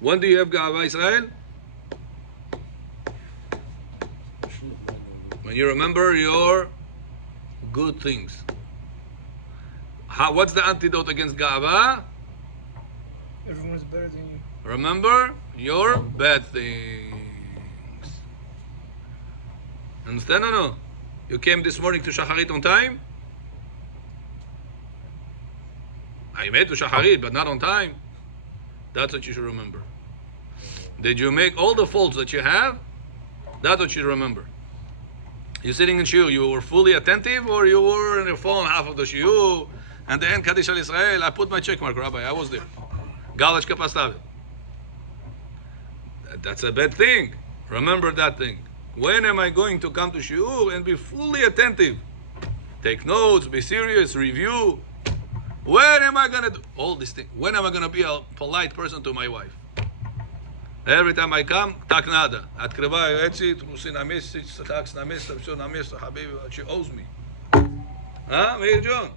When do you have Ga'ava, Israel? When you remember your good things. What's the antidote against Ga'ava? Everyone is better than you. Remember your bad things. Understand or no? You came this morning to Shacharit on time? I made to Shacharit, but not on time. That's what you should remember. Did you make all the faults that you have? That's what you should remember. You're sitting in shiur, you were fully attentive, or you were on your phone half of the shiur, and then Kaddish al Israel, I put my check mark, Rabbi, I was there. Galashka Pastave. That's a bad thing. Remember that thing. When am I going to come to shiur and be fully attentive? Take notes, be serious, review. When am I going to do all these things? When am I going to be a polite person to my wife? Every time I come, tak nada. She owes me. Huh, Mayor John?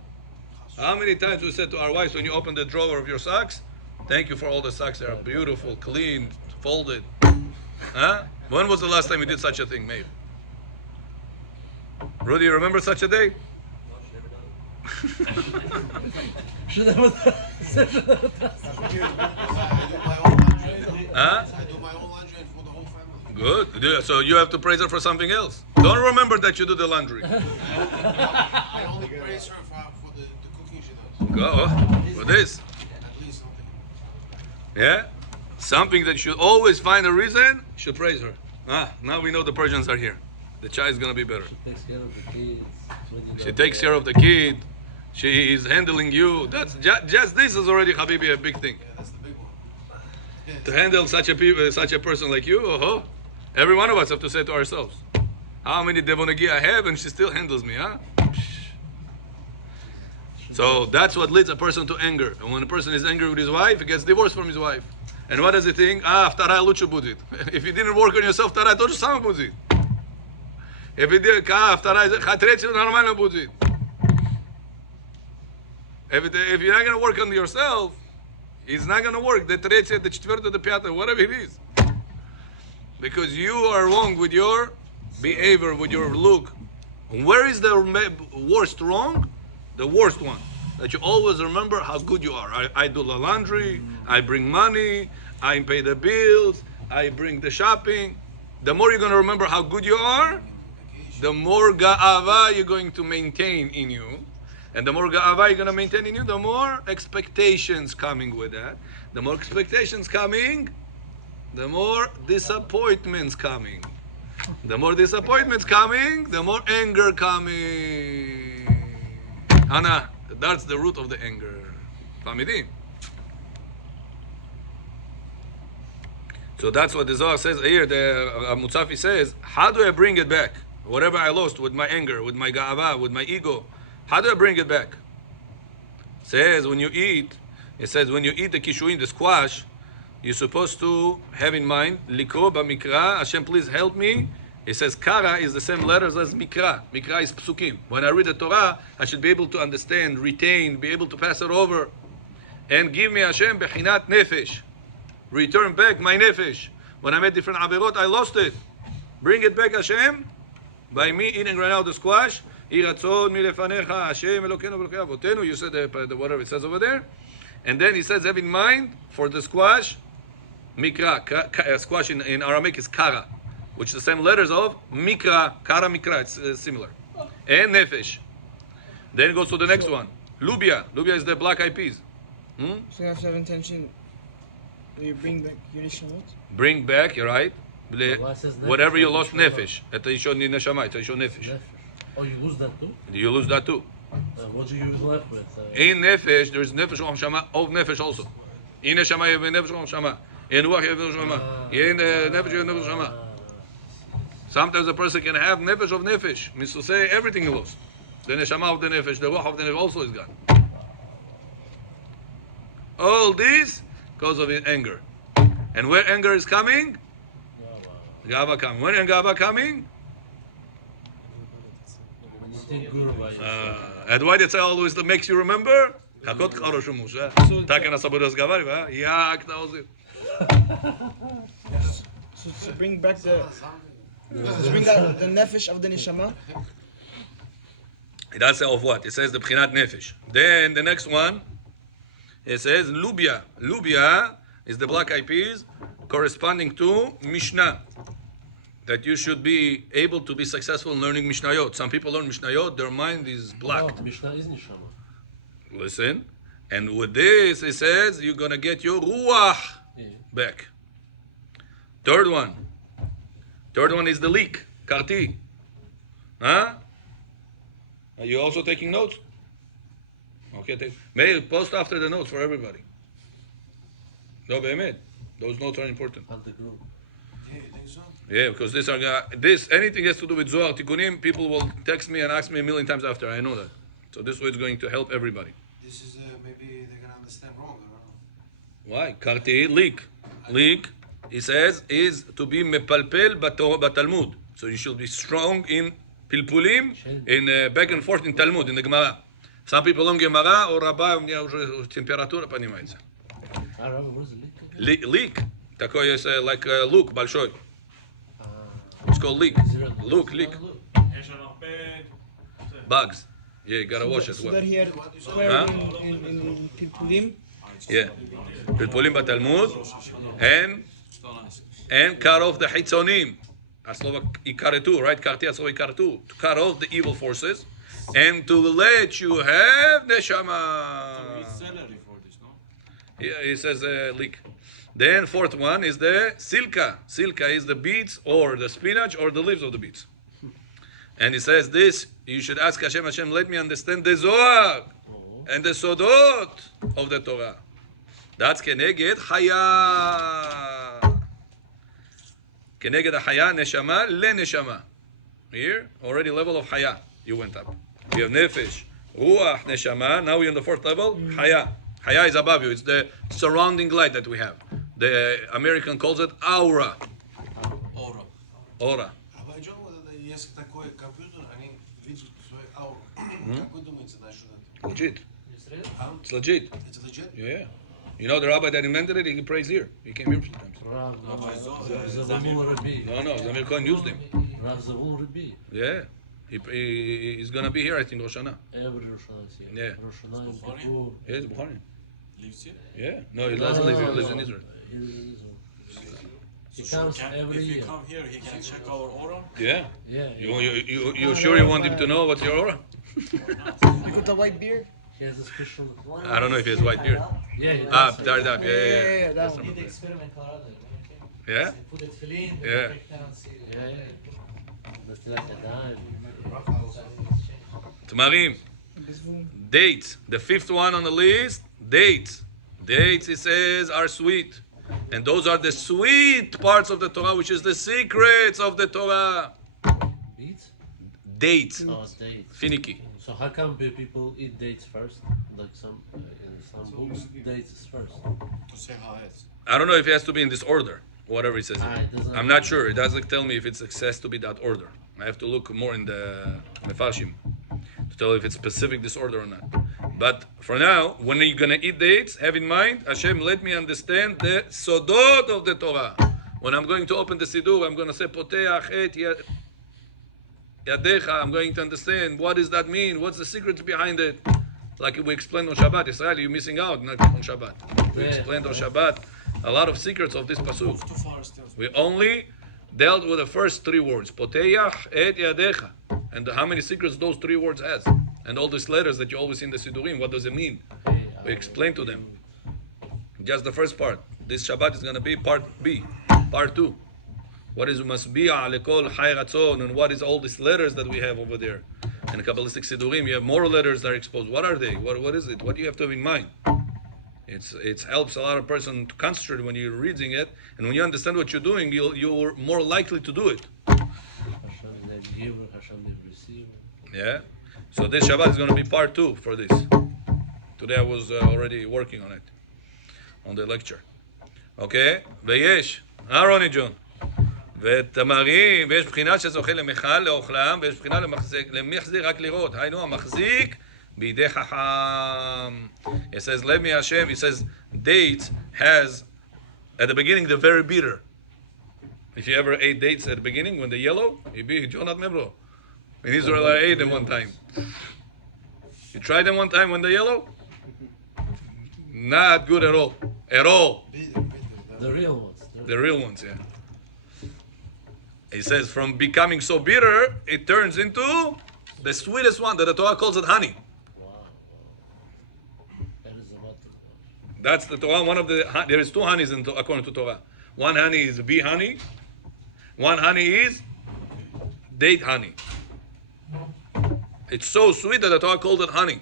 How many times we said to our wives when you open the drawer of your socks, thank you for all the socks, they are beautiful, clean, folded. Huh? When was the last time you did such a thing, Mayor? Rudy, you remember such a day? Huh? I do my own laundry and for the whole family. Good. So you have to praise her for something else. Don't remember that you do the laundry. I only praise her for the cooking she does. Go for this. At least something. Yeah? Something that should always find a reason, should praise her. Now we know the Persians are here. The chai is going to be better. She takes care of the kids. She takes care of the kid. She is handling you. That's just this is already, Habibi, a big thing. Yeah, that's the big one. To handle such a person like you, every one of us have to say to ourselves, how many devonagi I have and she still handles me, huh? So that's what leads a person to anger. And when a person is angry with his wife, he gets divorced from his wife. And what does he think? Vtara luchu budit. If you didn't work on yourself, vtara to samo budit. If you did, vtara treći normalno budit. If you're not going to work on yourself, it's not going to work. The treće, the četvrto, the pjato, whatever it is. Because you are wrong with your behavior, with your look. Where is the worst wrong? The worst one. That you always remember how good you are. I do the laundry, I bring money, I pay the bills, I bring the shopping. The more you're going to remember how good you are, the more ga'ava you're going to maintain in you. And the more ga'ava you're going to maintain in you, the more expectations coming with that. The more expectations coming, the more disappointments coming. The more disappointments coming, the more anger coming. Anna, that's the root of the anger. Famidim. So that's what the Zohar says here. The Mutzafi says, how do I bring it back? Whatever I lost with my anger, with my ga'ava, with my ego, how do I bring it back? It says when you eat the kishuim, the squash, you're supposed to have in mind, likro b'mikra, Hashem please help me. It says kara is the same letters as mikra. Mikra is psukim. When I read the Torah, I should be able to understand, retain, be able to pass it over. And give me Hashem bechinat nefesh. Return back my nefesh. When I made different averot, I lost it. Bring it back, Hashem, by me eating right now the squash. You said the whatever it says over there. And then he says, have in mind, for the squash, mikra, squash in Aramaic is kara, which is the same letters of mikra, kara mikra, it's similar. And nefesh. Then it goes to the next one. Lubia. Lubia is the black eyed peas. So you have to have intention when you bring back your neshama. Bring back, you're right. Whatever you lost, nefesh. It's a nefesh. Oh, you lose that too? You lose that too. What do you left with? In nefesh, there is nefesh of nefesh also. In neshama, you have nefesh of neshama. In ruach, you have nefesh of neshama. In nefesh, you have nefesh of neshama. Sometimes a person can have nefesh of nefesh. Means to say everything he lost. The neshama of the nefesh, the ruach of the nefesh also is gone. All this because of his anger. And where anger is coming? Gava coming. When Gava coming? And why did I always makes you remember? Hakot Kharoshumusha. Takana Sabodas Gavari, Yak Naozi. So to bring back the nefesh of the neshama. It does say of what? It says the Bchinat Nefesh. Then the next one, it says Lubia. Lubia is the black eyed peas corresponding to Mishnah. That you should be able to be successful in learning Mishnayot. Some people learn Mishnayot, their mind is black. No, Mishnah is Neshama. Listen. And with this, it says you're going to get your Ruach back. Third one. Third one is the leak. Karti. Huh? Are you also taking notes? Okay, May post after the notes for everybody. No, Behemet. Those notes are important. And the group. Yeah, you think so? Yeah, because this anything has to do with Zohar Tikkunim, people will text me and ask me a million times after. I know that. So this way it's going to help everybody. This is maybe they're gonna understand wrong. I don't know. Why? Karti, leak. Leak, he says, is to be mepalpel batalmud. So you should be strong in pilpulim, in back and forth in Talmud, in the Gemara. Some people learn Gemara, or Rabbi, у меня уже температура поднимается. What is it? Leak. Такой есть, like Luke, большой. It's called leak. Luke, leak. Bugs. Yeah, you gotta wash it So well. that he had square Huh? in Pilpulim. Yeah. Pilpulim batalmud, and cut off the hitzonim. Aslova ikaretu, right? Karti aslova ikaretu. To cut off the evil forces, and to let you have neshama. Salary for this, no? Yeah, he says leak. Then fourth one is the silka. Silka is the beets or the spinach or the leaves of the beets. And he says this, you should ask Hashem, Hashem, let me understand the Zohar and the Sodot of the Torah. That's Keneged Chaya. Keneged Chaya, Neshama, Le Neshama. Here, already level of Chaya, you went up. We have Nefesh, Ruach, Neshama, now we're on the fourth level, Chaya. Chaya is above you, it's the surrounding light that we have. The American calls it aura. Aura. Aura. Rabbi John, есть такой компьютер, они видят свою ауру. Как вы думаете насчет этого? Legit. It's legit. It's legit? Yeah. You know the rabbi that invented it, he prays here. He came here sometimes. Zavul Rabbi. No, Zamir Cohen used him. Rav Zavul Rabbi. Yeah. He's going to be here, I think, Rosh Hashanah. Every Rosh Hashanah. Yeah. Rosh Hashanah, Yom Kippur. Yeah, he's Bukhari. Lives here? Yeah. No, he doesn't live here. He lives in Israel. He lives in Israel. He comes every If year. you come here, he can check our aura. Yeah. Yeah. You sure you want him to know what's your aura? You got the white beard? He has a special. I don't know if he has white beard. Yeah, he does. Ah, Dardab. Yeah. that one. Yeah? Put it filling, Yeah. Yeah. That's like a dime. Tamarim. Dates. The fifth one on the list, dates. Dates, it says, are sweet. And those are the sweet parts of the Torah, which is the secrets of the Torah. Beets? Dates. Oh, dates. Finiki. So how come people eat dates first? Like in some books, dates is first. To say how it's. I don't know if it has to be in this order, whatever it says. It doesn't- I'm not sure. It doesn't tell me if it has to be that order. I have to look more in the Mefarshim to tell if it's specific this order or not. But for now, when you're going to eat dates, have in mind, Hashem, let me understand the Sodot of the Torah. When I'm going to open the Siddur, I'm going to say, Poteach et Yadecha. I'm going to understand what does that mean? What's the secrets behind it? Like we explained on Shabbat. Israel, you're missing out not on Shabbat. We explained on Shabbat a lot of secrets of this pasuk. Too far still. We only dealt with the first three words. Poteach et Yadecha. And how many secrets those three words has. And all these letters that you always see in the Siddurim, what does it mean? We explain to them. Just the first part. This Shabbat is going to be part B, part 2. What is Masbi'a lekol Hay Ratzon, and what is all these letters that we have over there? In the Kabbalistic Siddurim, you have more letters that are exposed. What are they? What is it? What do you have to have in mind? It helps a lot of person to concentrate when you're reading it, and when you understand what you're doing, you're more likely to do it. Hashem is the giver, Hashem is the receiver. Yeah. So this Shabbat is going to be part 2 for this. Today I was already working on it, on the lecture. Okay? ויש, Ronnie John. ותמרים, ויש בחינה שזוכה למחל, לאוכלם, ויש בחינה למחזיר רק לראות. היינו המחזיק בידי חכם. It says, let me Hashem, it says, dates has At the beginning, they're very bitter. If you ever ate dates at the beginning, when they're yellow, you be Jonat Mebro. In Israel, I ate them one time. You tried them one time when they're yellow? Not good at all. At all. The real ones. The real ones, yeah. He says, from becoming so bitter, it turns into the sweetest one, that the Torah calls it honey. Wow. That is about to. That's the Torah. There is two honeys according to Torah. One honey is bee honey. One honey is date honey. It's so sweet that the Torah called it honey.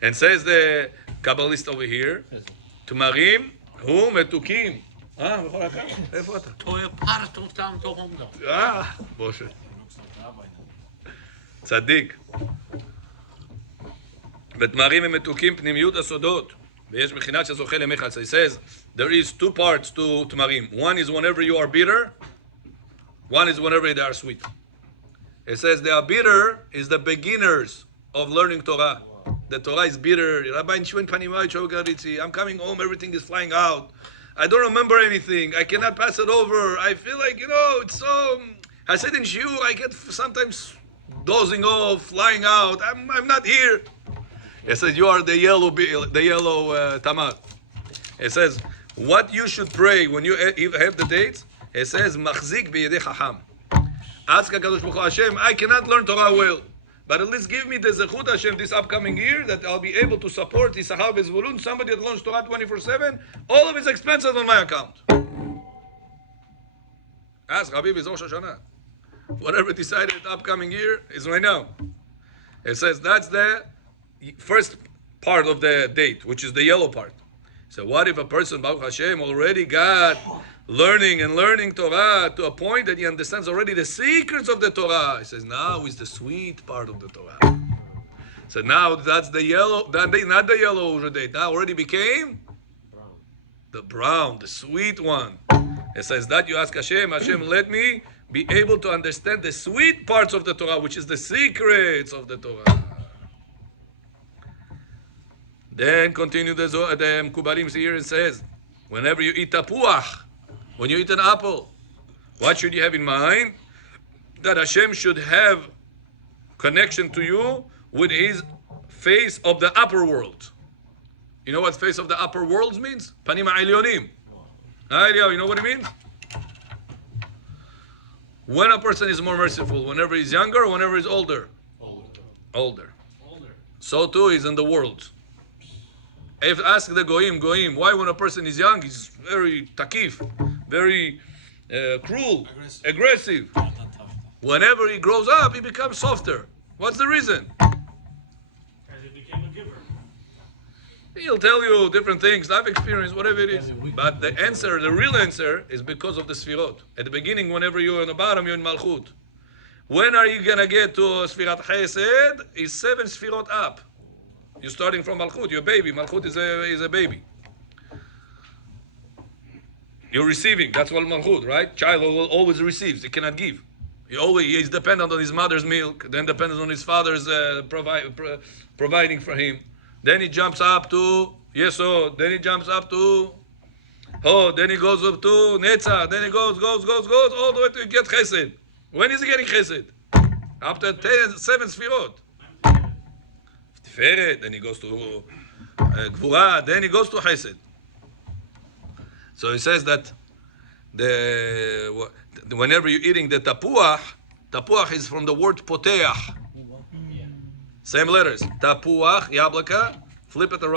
And says the Kabbalist over here, תמרים הוא מתוקים. בכל הקו? איפה אתה? משה. צדיק. ותמרים הם מתוקים פנימיות הסודות. ויש בחינת שזוכה למיכל. So he says, there is two parts to תמרים. One is whenever you are bitter. One is whenever they are sweet. It says they are bitter is the beginners of learning Torah. The Torah is bitter. I'm coming home, everything is flying out. I don't remember anything. I cannot pass it over. I feel like, it's so... I said in Shiur, I get sometimes dozing off, flying out. I'm not here. It says, you are the yellow tamat. It says, what you should pray when you have the dates, it says, Machzik b'yedei chacham. Ask HaKadosh Baruch Hu, Hashem, I cannot learn Torah well, but at least give me the zechut, Hashem, this upcoming year, that I'll be able to support Yisachar Bezvulun, somebody that learns Torah 24/7, all of his expenses on my account. Ask Habib, is Rosh Hashanah. Whatever decided the upcoming year is right now. It says that's the first part of the date, which is the yellow part. So what if a person, Baruch Hashem, already got learning Torah to a point that he understands already the secrets of the Torah? He says, now is the sweet part of the Torah. So now that's the yellow, not the yellow date. Now already became the brown, the sweet one. It says that you ask Hashem, let me be able to understand the sweet parts of the Torah, which is the secrets of the Torah. Then continue the Mkubalim here and says, whenever you eat tapuach, when you eat an apple, what should you have in mind? That Hashem should have connection to you with his face of the upper world. You know what face of the upper worlds means? Panim ha'elyonim. You know what it means? When a person is more merciful, whenever he's younger or whenever he's older? Older. So too is in the world. If ask the goyim, why when a person is young, he's very takif, very cruel, aggressive. Whenever he grows up, he becomes softer. What's the reason? Because he became a giver. He'll tell you different things. I've experienced whatever it is. But the answer, the real answer, is because of the sfirot. At the beginning, whenever you're on the bottom, you're in Malchut. When are you going to get to Sfirat Chesed? Is 7 sfirot up. You're starting from Malchut. You're a baby. Malchut is a baby. You're receiving. That's what Malchut, right? Child always receives. He cannot give. He is dependent on his mother's milk, then dependent on his father's providing for him. Then he jumps up to Yesod. Then he jumps up to then he goes up to Netzah. Then he goes all the way to get Chesed. When is he getting Chesed? After 7 Sfirot. Tiferet. Then he goes to Gvura. Then he goes to Chesed. So he says that whenever you're eating the tapuach is from the word poteach. Same letters. Tapuach, yablaka, flip it around.